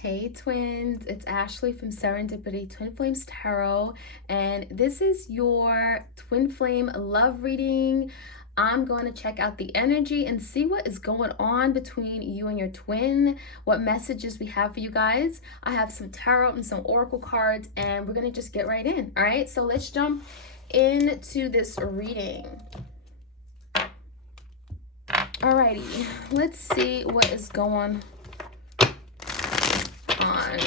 Hey twins, it's Ashley from Serendipity Twin Flames Tarot, and this is your twin flame love reading. I'm going to check out the energy and see what is going on between you and your twin, what messages we have for you guys. I have some tarot and some oracle cards, and we're going to just get right in. All right, so let's jump into this reading. Alrighty, let's see what is going on.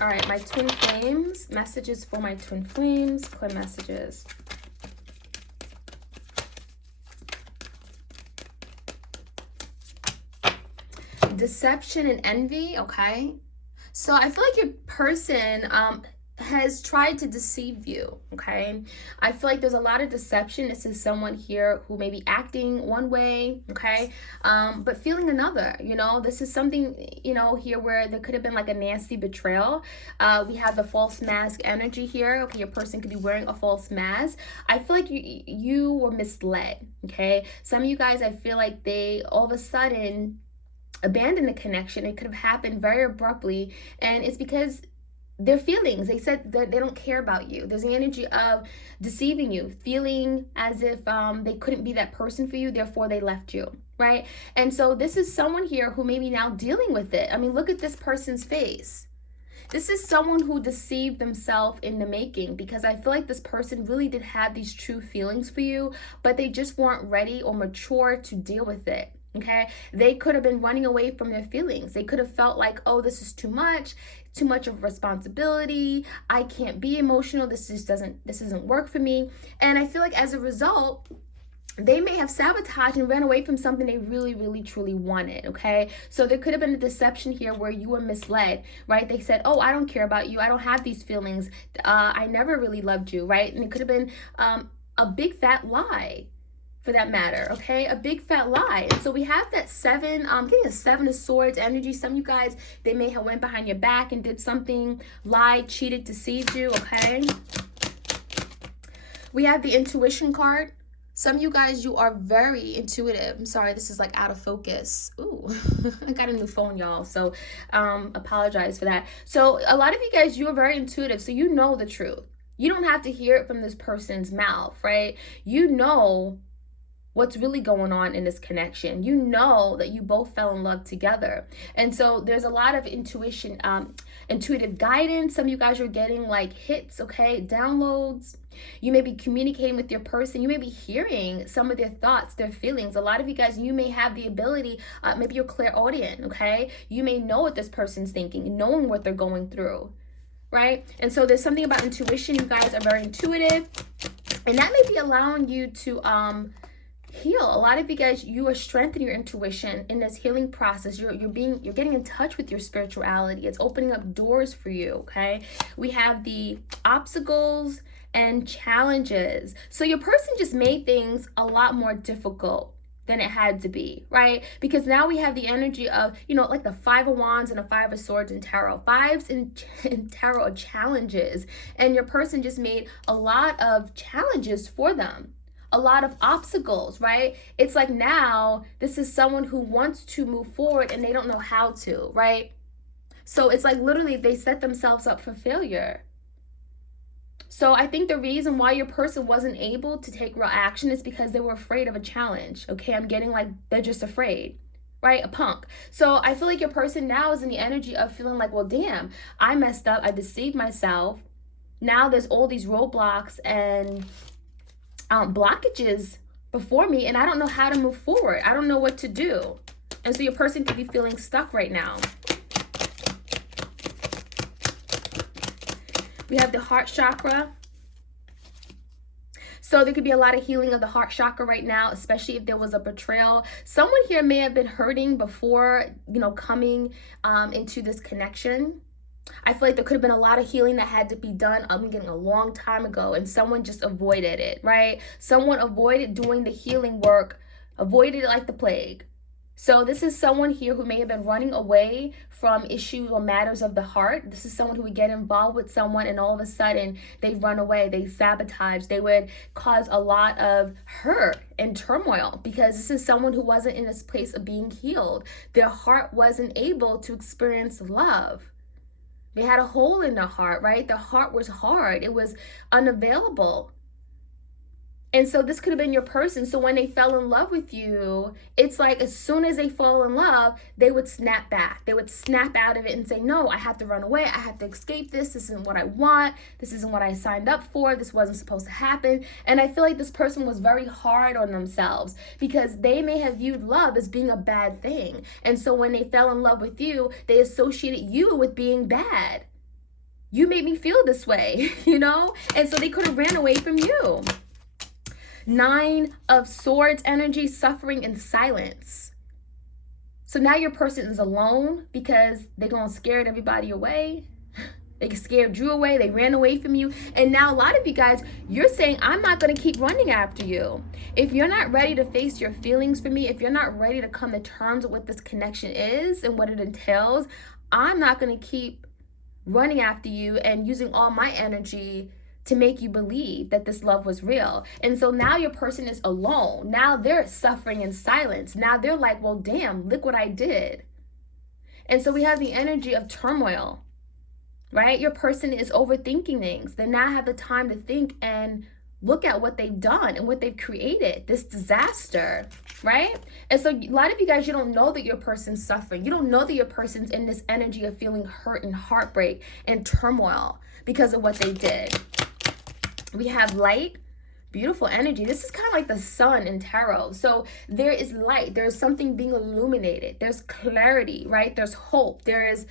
All right, my twin flames, messages for my twin flames, clear messages. Deception and envy, okay? So I feel like your person has tried to deceive you, okay? I feel like there's a lot of deception. This is someone here who may be acting one way, okay? But feeling another, this is something, here where there could have been like a nasty betrayal. We have the false mask energy here, okay? Your person could be wearing a false mask. I feel like you were misled, okay? Some of you guys, I feel like they all of a sudden abandoned the connection. It could have happened very abruptly, and it's because their feelings, they said that they don't care about you. There's the energy of deceiving you, feeling as if they couldn't be that person for you, therefore they left you, right? And so this is someone here who may be now dealing with it. I mean, look at this person's face. This is someone who deceived themselves in the making, because I feel like this person really did have these true feelings for you, but they just weren't ready or mature to deal with it. Okay, they could have been running away from their feelings. They could have felt like, oh, this is too much of responsibility. I can't be emotional. This doesn't work for me. And I feel like as a result, they may have sabotaged and ran away from something they really, really, truly wanted, okay? So there could have been a deception here where you were misled, right? They said, oh, I don't care about you. I don't have these feelings. I never really loved you, right? And it could have been a big fat lie, for that matter, okay? A big fat lie. And so we have that seven, getting a 7 of swords energy. Some of you guys, they may have went behind your back and did something, lied, cheated, deceived you, okay? We have the intuition card. Some of you guys, you are very intuitive. I'm sorry, this is like out of focus. Ooh, I got a new phone, y'all. So apologize for that. So a lot of you guys, you are very intuitive. So you know the truth. You don't have to hear it from this person's mouth, right? You know what's really going on in this connection. You know that you both fell in love together. And so there's a lot of intuition, intuitive guidance. Some of you guys are getting like hits, okay, downloads. You may be communicating with your person. You may be hearing some of their thoughts, their feelings. A lot of you guys, you may have the ability, maybe you're clairaudient, okay? You may know what this person's thinking, knowing what they're going through, right? And so there's something about intuition. You guys are very intuitive, and that may be allowing you to heal. A lot of you guys, you are strengthening your intuition in this healing process. You're getting in touch with your spirituality. It's opening up doors for you, okay? We have the obstacles and challenges. So your person just made things a lot more difficult than it had to be, right? Because now we have the energy of, like the 5 of Wands and a 5 of Swords in tarot. Fives in tarot are challenges, and your person just made a lot of challenges for them. A lot of obstacles, right? It's like now this is someone who wants to move forward and they don't know how to, right? So it's like literally they set themselves up for failure. So I think the reason why your person wasn't able to take real action is because they were afraid of a challenge. Okay, I'm getting like they're just afraid, right? A punk. So I feel like your person now is in the energy of feeling like, well, damn, I messed up. I deceived myself. Now there's all these roadblocks and blockages before me, and I don't know how to move forward. I don't know what to do. And so your person could be feeling stuck right now. We have the heart chakra. So there could be a lot of healing of the heart chakra right now, especially if there was a betrayal. Someone here may have been hurting before, coming into this connection. I feel like there could have been a lot of healing that had to be done getting a long time ago, and someone just avoided it, right? Someone avoided doing the healing work, avoided it like the plague. So this is someone here who may have been running away from issues or matters of the heart. This is someone who would get involved with someone and all of a sudden they run away, they sabotage, they would cause a lot of hurt and turmoil, because this is someone who wasn't in this place of being healed. Their heart wasn't able to experience love. They had a hole in their heart, right? Their heart was hard. It was unavailable. And so this could have been your person. So when they fell in love with you, it's like as soon as they fall in love, they would snap back. They would snap out of it and say, no, I have to run away. I have to escape this. This isn't what I want. This isn't what I signed up for. This wasn't supposed to happen. And I feel like this person was very hard on themselves because they may have viewed love as being a bad thing. And so when they fell in love with you, they associated you with being bad. You made me feel this way, you know? And so they could have ran away from you. 9 of Swords energy, suffering in silence. So now your person is alone because they gonna scared everybody away. They scared you away. They ran away from you. And now a lot of you guys, you're saying, I'm not going to keep running after you. If you're not ready to face your feelings for me, if you're not ready to come to terms with what this connection is and what it entails, I'm not going to keep running after you and using all my energy to make you believe that this love was real. And so now your person is alone. Now they're suffering in silence. Now they're like, well, damn, look what I did. And so we have the energy of turmoil, right? Your person is overthinking things. They now have the time to think and look at what they've done and what they've created, this disaster, right? And so a lot of you guys, you don't know that your person's suffering. You don't know that your person's in this energy of feeling hurt and heartbreak and turmoil because of what they did. We have light, beautiful energy. This is kind of like the sun in tarot. So there is light. There's something being illuminated. There's clarity, right? There's hope. There is,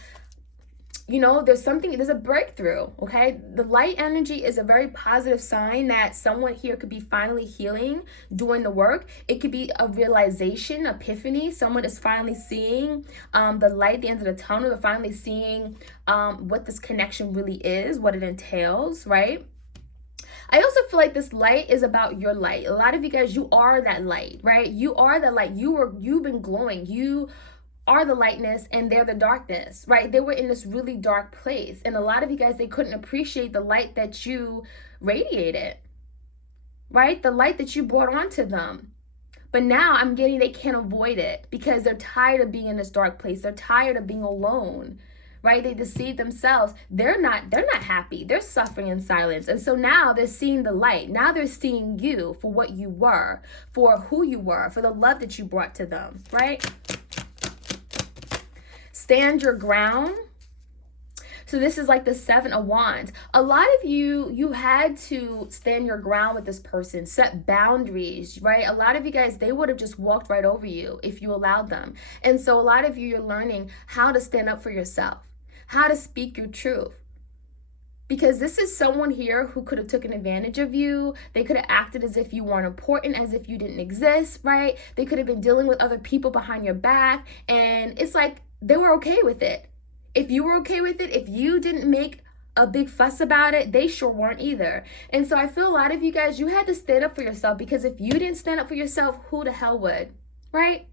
you know, there's a breakthrough, okay? The light energy is a very positive sign that someone here could be finally healing, doing the work. It could be a realization, epiphany. Someone is finally seeing the light at the end of the tunnel. They're finally seeing what this connection really is, what it entails, right? I also feel like this light is about your light. A lot of you guys, you are that light, right? You are that light. You've been glowing. You are the lightness and they're the darkness, right? They were in this really dark place. And a lot of you guys, they couldn't appreciate the light that you radiated, right? The light that you brought onto them. But now I'm getting they can't avoid it because they're tired of being in this dark place. They're tired of being alone. Right? They deceive themselves. They're not happy. They're suffering in silence. And so now they're seeing the light. Now they're seeing you for what you were, for who you were, for the love that you brought to them, right? Stand your ground. So this is like the 7 of Wands. A lot of you had to stand your ground with this person, set boundaries, right? A lot of you guys, they would have just walked right over you if you allowed them. And so a lot of you, you're learning how to stand up for yourself, how to speak your truth. Because this is someone here who could have taken advantage of you. They could have acted as if you weren't important, as if you didn't exist, right? They could have been dealing with other people behind your back. And it's like they were okay with it. If you were okay with it, if you didn't make a big fuss about it, they sure weren't either. And so I feel a lot of you guys, you had to stand up for yourself, because if you didn't stand up for yourself, who the hell would, right?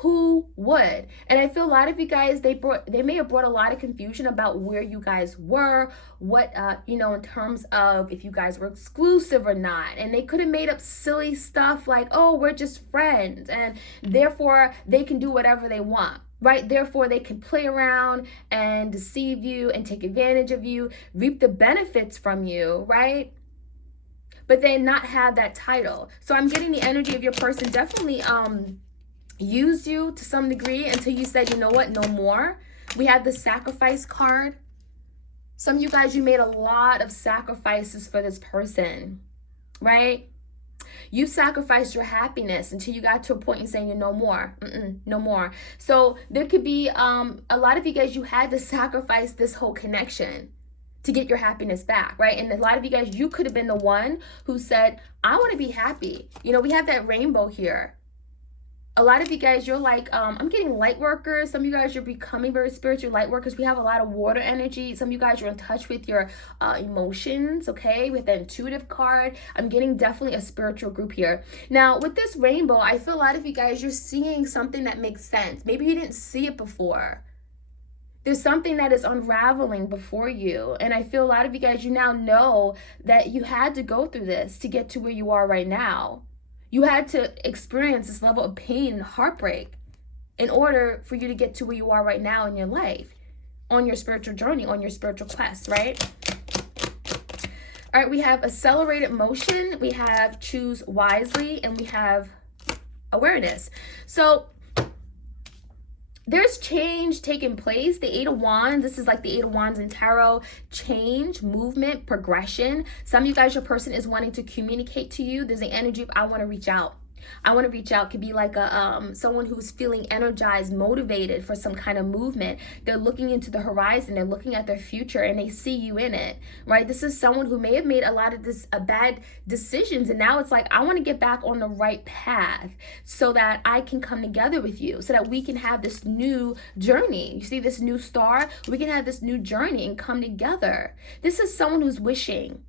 Who would? And I feel a lot of you guys, they may have brought a lot of confusion about where you guys were, what, in terms of if you guys were exclusive or not. And they could have made up silly stuff like, oh, we're just friends, and therefore they can do whatever they want. Right? Therefore, they can play around and deceive you and take advantage of you, reap the benefits from you, right? But then not have that title. So I'm getting the energy of your person definitely used you to some degree until you said, you know what, no more. We have the sacrifice card. Some of you guys, you made a lot of sacrifices for this person, right? You sacrificed your happiness until you got to a point and saying, no more, no more. So there could be a lot of you guys, you had to sacrifice this whole connection to get your happiness back, right? And a lot of you guys, you could have been the one who said, I want to be happy. We have that rainbow here. A lot of you guys, you're like, I'm getting light workers. Some of you guys, you're becoming very spiritual light workers. We have a lot of water energy. Some of you guys are in touch with your emotions, okay? With the intuitive card. I'm getting definitely a spiritual group here. Now, with this rainbow, I feel a lot of you guys, you're seeing something that makes sense. Maybe you didn't see it before. There's something that is unraveling before you. And I feel a lot of you guys, you now know that you had to go through this to get to where you are right now. You had to experience this level of pain and heartbreak in order for you to get to where you are right now in your life, on your spiritual journey, on your spiritual quest, right? All right, we have accelerated motion, we have choose wisely, and we have awareness. So there's change taking place. The Eight of Wands, this is like the Eight of Wands in tarot. Change, movement, progression. Some of you guys, your person is wanting to communicate to you. There's the energy of I want to reach out. I want to reach out. Could be like a someone who's feeling energized, motivated for some kind of movement. They're looking into the horizon. They're looking at their future and they see you in it, right? This is someone who may have made a lot of bad decisions, and now it's like, I want to get back on the right path so that I can come together with you, so that we can have this new journey. You see this new star? We can have this new journey and come together. This is someone who's wishing,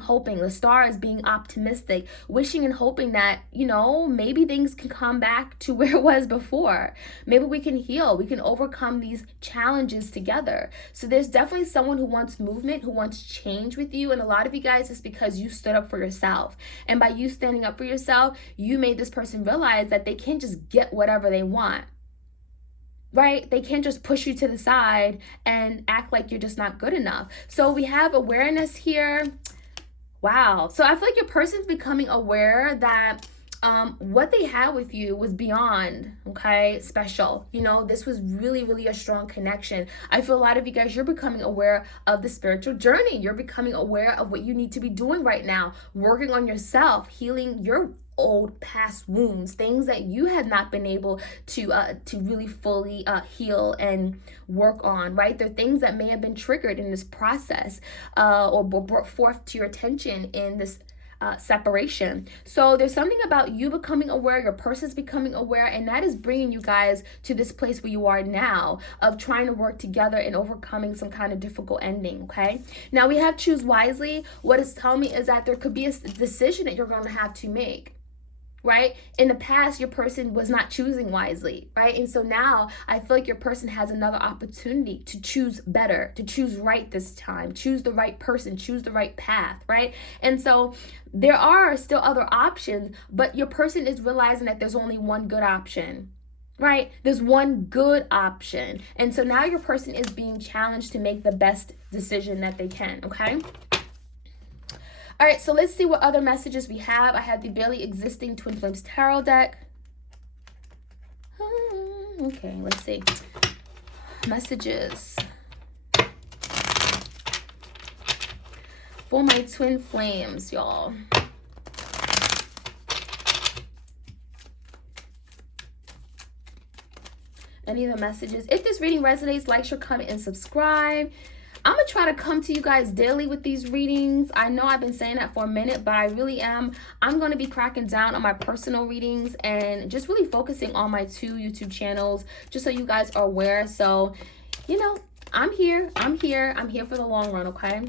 hoping. The star is being optimistic, wishing and hoping that, you know, maybe things can come back to where it was before. Maybe we can heal. We can overcome these challenges together. So there's definitely someone who wants movement, who wants change with you. And a lot of you guys, it's because you stood up for yourself. And by you standing up for yourself, you made this person realize that they can't just get whatever they want. Right? They can't just push you to the side and act like you're just not good enough. So we have awareness here. Wow. So I feel like your person's becoming aware that what they had with you was beyond, okay, special. You know, this was really, really a strong connection. I feel a lot of you guys, you're becoming aware of the spiritual journey. You're becoming aware of what you need to be doing right now, working on yourself, healing your old past wounds, things that you have not been able to really fully heal and work on, right? There are things that may have been triggered in this process or brought forth to your attention in this separation. So there's something about you becoming aware, your person's becoming aware, and that is bringing you guys to this place where you are now of trying to work together and overcoming some kind of difficult ending, okay? Now we have choose wisely. What it's telling me is that there could be a decision that you're going to have to make. Right? In the past, your person was not choosing wisely, right? And so now I feel like your person has another opportunity to choose better, to choose right this time, choose the right person, choose the right path, right? And so there are still other options, but your person is realizing that there's only one good option. Right? There's one good option. And so now your person is being challenged to make the best decision that they can, okay? All right, so let's see what other messages we have. I have the barely existing Twinflames tarot deck. Okay, let's see. Messages for my twin flames, y'all. Any of the messages. If this reading resonates, like, share, comment, and subscribe. I'm going to try to come to you guys daily with these readings. I know I've been saying that for a minute, but I really am. I'm going to be cracking down on my personal readings and just really focusing on my 2 YouTube channels, just so you guys are aware. So, you know, I'm here for the long run, okay?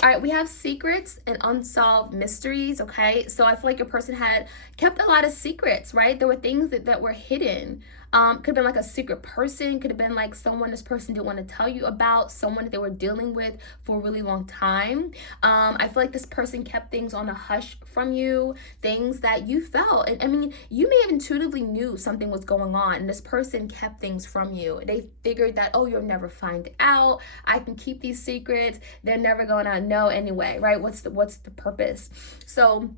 All right, we have secrets and unsolved mysteries, okay? So I feel like your person had kept a lot of secrets, right? There were things that were hidden. Could have been like a secret person, could have been like someone this person didn't want to tell you about, someone that they were dealing with for a really long time. I feel like this person kept things on a hush from you, things that you felt. And I mean, you may have intuitively knew something was going on, and this person kept things from you. They figured that, oh, you'll never find out. I can keep these secrets. They're never gonna know anyway, right? What's the purpose? So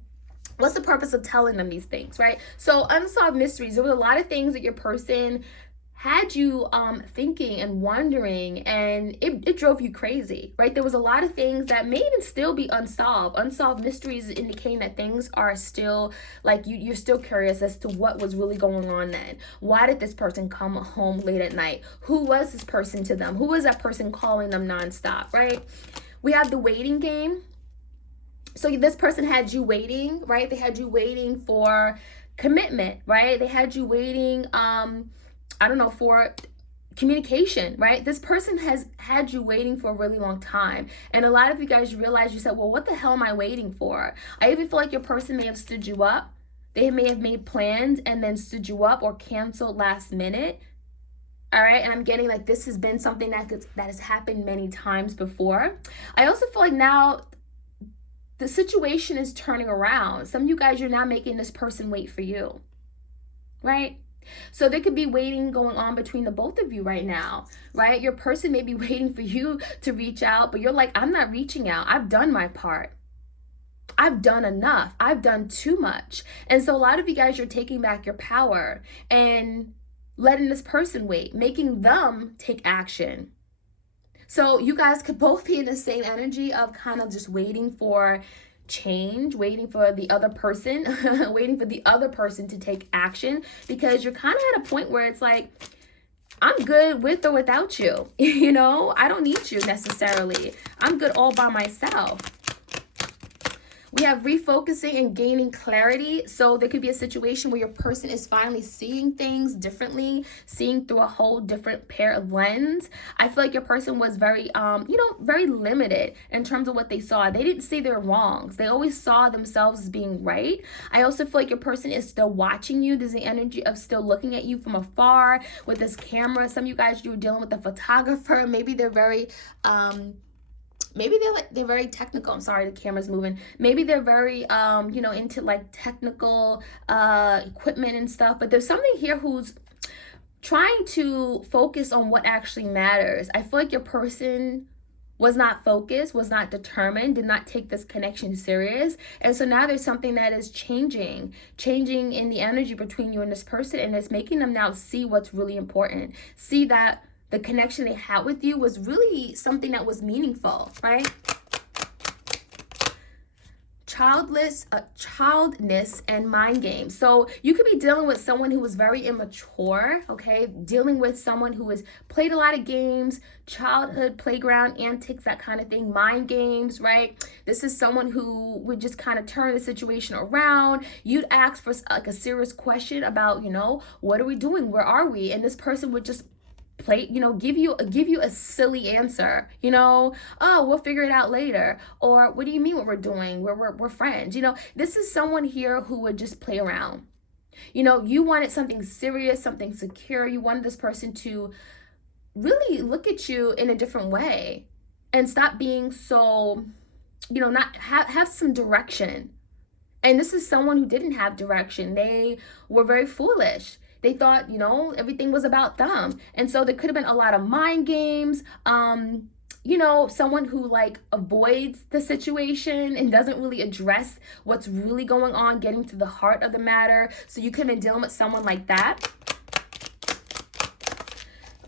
what's the purpose of telling them these things, right? So unsolved mysteries, there were a lot of things that your person had you thinking and wondering, and it drove you crazy, right? There was a lot of things that may even still be unsolved. Unsolved mysteries indicating that things are still, like, you're still curious as to what was really going on then. Why did this person come home late at night? Who was this person to them? Who was that person calling them nonstop, right? We have the waiting game. So this person had you waiting, right? They had you waiting for commitment, right? They had you waiting, I don't know, for communication, right? This person has had you waiting for a really long time. And a lot of you guys realize, you said, well, what the hell am I waiting for? I even feel like your person may have stood you up. They may have made plans and then stood you up or canceled last minute. All right, and I'm getting like this has been something that has happened many times before. I also feel like now the situation is turning around. Some of you guys, you're now making this person wait for you, right? So there could be waiting going on between the both of you right now, right? Your person may be waiting for you to reach out, but you're like, I'm not reaching out. I've done my part. I've done enough. I've done too much. And so a lot of you guys, you're taking back your power and letting this person wait, making them take action. So you guys could both be in the same energy of kind of just waiting for change, waiting for the other person, waiting for the other person to take action, because you're kind of at a point where it's like, I'm good with or without you. You know, I don't need you necessarily. I'm good all by myself. We have refocusing and gaining clarity. So there could be a situation where your person is finally seeing things differently, seeing through a whole different pair of lens. I feel like your person was very, very limited in terms of what they saw. They didn't see their wrongs. They always saw themselves as being right. I also feel like your person is still watching you. There's the energy of still looking at you from afar with this camera. Some of you guys, you were dealing with a photographer. Maybe they're very, maybe they're very technical. I'm sorry, the camera's moving. Maybe they're very, into like technical equipment and stuff. But there's somebody here who's trying to focus on what actually matters. I feel like your person was not focused, was not determined, did not take this connection serious. And so now there's something that is changing in the energy between you and this person. And it's making them now see what's really important. See that the connection they had with you was really something that was meaningful, right? Childness and mind games. So you could be dealing with someone who was very immature, okay? Dealing with someone who has played a lot of games, childhood playground antics, that kind of thing, mind games, right? This is someone who would just kind of turn the situation around. You'd ask for like a serious question about, what are we doing? Where are we? And this person would just give you a silly answer, oh, we'll figure it out later. Or what do you mean what we're doing? We're friends. This is someone here who would just play around. You wanted something serious, something secure. You wanted this person to really look at you in a different way and stop being so, not have some direction. And this is someone who didn't have direction. They were very foolish. They thought, everything was about them. And so there could have been a lot of mind games. Someone who like avoids the situation and doesn't really address what's really going on, getting to the heart of the matter. So you could have been dealing with someone like that.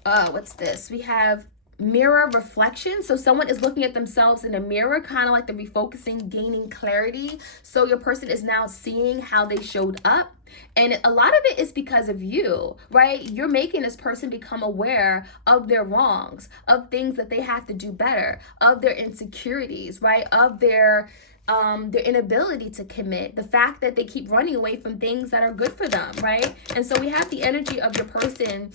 What's this? We have mirror reflection. So someone is looking at themselves in a mirror, kind of like the refocusing, gaining clarity. So your person is now seeing how they showed up. And a lot of it is because of you, right? You're making this person become aware of their wrongs, of things that they have to do better, of their insecurities, right? Of their inability to commit, the fact that they keep running away from things that are good for them, right? And so we have the energy of your person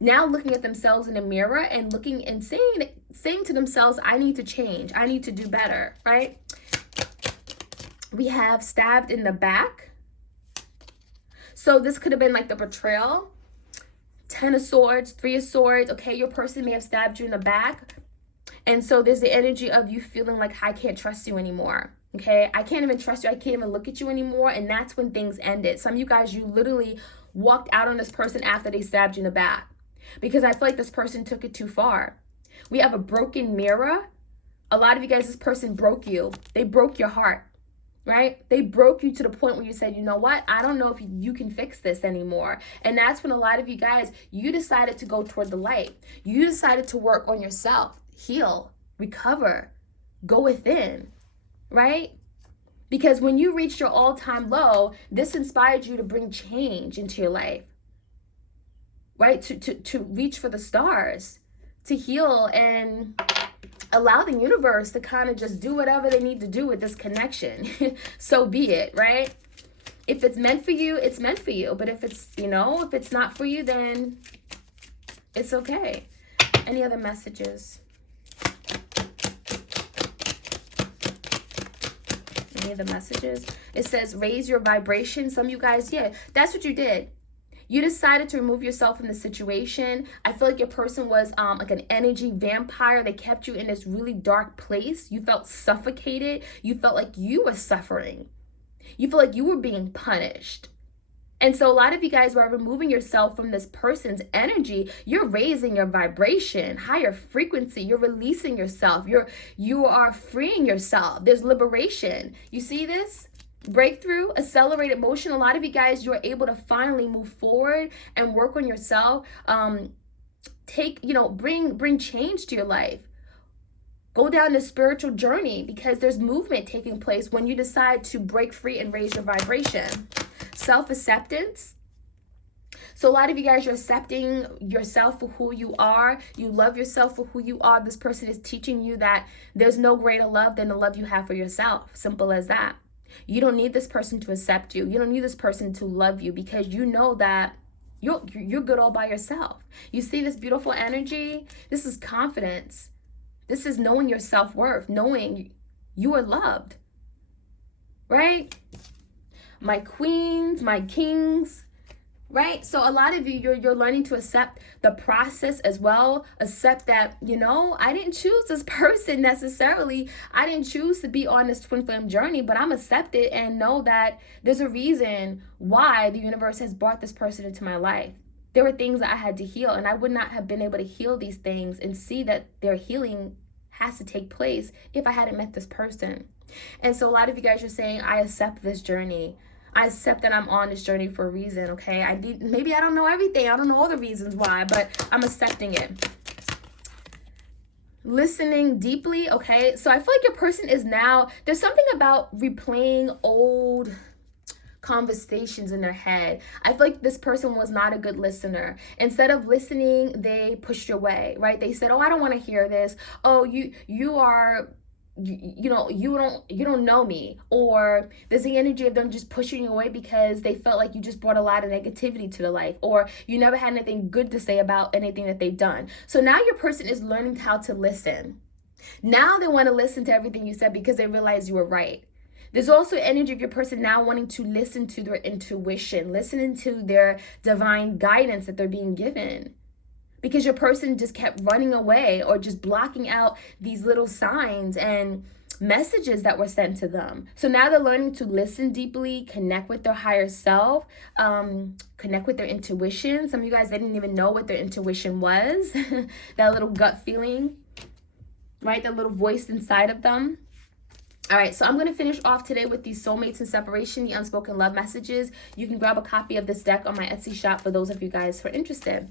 now looking at themselves in a mirror and looking and saying to themselves, I need to change. I need to do better, right? We have stabbed in the back. So this could have been like the betrayal. 10 of swords, 3 of swords. Okay, your person may have stabbed you in the back. And so there's the energy of you feeling like, I can't trust you anymore. Okay, I can't even trust you. I can't even look at you anymore. And that's when things ended. Some of you guys, you literally walked out on this person after they stabbed you in the back. Because I feel like this person took it too far. We have a broken mirror. A lot of you guys, this person broke you. They broke your heart, right? They broke you to the point where you said, you know what? I don't know if you can fix this anymore. And that's when a lot of you guys, you decided to go toward the light. You decided to work on yourself, heal, recover, go within, right? Because when you reached your all-time low, this inspired you to bring change into your life. Right? To reach for the stars, to heal and allow the universe to kind of just do whatever they need to do with this connection. So be it, right? If it's meant for you, it's meant for you. But if it's, you know, if it's not for you, then it's okay. Any other messages? Any of the messages? It says raise your vibration. Some of you guys, yeah, that's what you did. You decided to remove yourself from the situation. I feel like your person was like an energy vampire. They kept you in this really dark place. You felt suffocated. You felt like you were suffering. You feel like you were being punished. And so a lot of you guys were removing yourself from this person's energy. You're raising your vibration, higher frequency. You're releasing yourself. You are freeing yourself. There's liberation. You see this? Breakthrough, accelerated motion. A lot of you guys, you're able to finally move forward and work on yourself. Bring change to your life. Go down the spiritual journey, because there's movement taking place when you decide to break free and raise your vibration. Self-acceptance. So a lot of you guys, you're accepting yourself for who you are. You love yourself for who you are. This person is teaching you that there's no greater love than the love you have for yourself. Simple as that. You don't need this person to accept you. You don't need this person to love you, because you know that you're good all by yourself. You see this beautiful energy? This is confidence. This is knowing your self-worth, knowing you are loved, right? My queens, my kings, right? So a lot of you, you're learning to accept the process as well. Accept that, you know, I didn't choose this person necessarily. I didn't choose to be on this twin flame journey, but I'm accepted and know that there's a reason why the universe has brought this person into my life. There were things that I had to heal, and I would not have been able to heal these things and see that their healing has to take place if I hadn't met this person. And so a lot of you guys are saying, I accept this journey. I accept that I'm on this journey for a reason, okay? Maybe I don't know everything. I don't know all the reasons why, but I'm accepting it. Listening deeply, okay? So I feel like your person is now, there's something about replaying old conversations in their head. I feel like this person was not a good listener. Instead of listening, they pushed you away, right? They said, oh, I don't want to hear this. Oh, you don't know me. Or there's the energy of them just pushing you away because they felt like you just brought a lot of negativity to their life, or you never had anything good to say about anything that they've done. So now your person is learning how to listen. Now they want to listen to everything you said because they realize you were right. There's also energy of your person now wanting to listen to their intuition, listening to their divine guidance that they're being given. Because your person just kept running away or just blocking out these little signs and messages that were sent to them. So now they're learning to listen deeply, connect with their higher self, connect with their intuition. Some of you guys, they didn't even know what their intuition was. That little gut feeling, right? That little voice inside of them. All right, so I'm going to finish off today with these soulmates and separation, the unspoken love messages. You can grab a copy of this deck on my Etsy shop for those of you guys who are interested.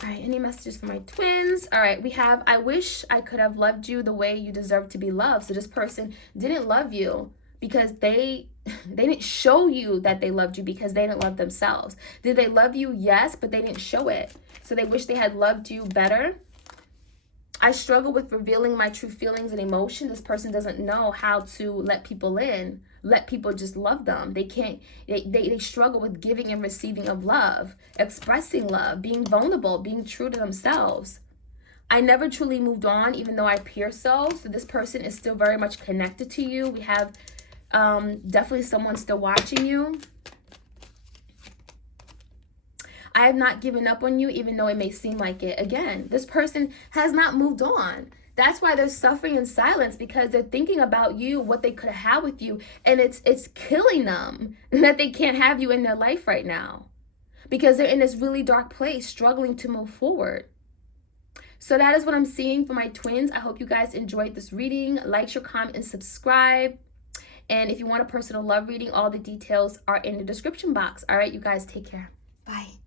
All right, any messages for my twins? All right, we have, I wish I could have loved you the way you deserve to be loved. So this person didn't love you because they didn't show you that they loved you because they didn't love themselves. Did they love you? Yes, but they didn't show it. So they wish they had loved you better. I struggle with revealing my true feelings and emotions. This person doesn't know how to let people in, let people just love them. They can't, they struggle with giving and receiving of love, expressing love, being vulnerable, being true to themselves. I never truly moved on, even though I appear so. So this person is still very much connected to you. We have definitely someone still watching you. I have not given up on you, even though it may seem like it. Again, this person has not moved on. That's why they're suffering in silence, because they're thinking about you, what they could have had with you, and it's killing them that they can't have you in their life right now because they're in this really dark place, struggling to move forward. So that is what I'm seeing for my twins. I hope you guys enjoyed this reading. Like, share, comment, and subscribe. And if you want a personal love reading, all the details are in the description box. All right, you guys, take care. Bye.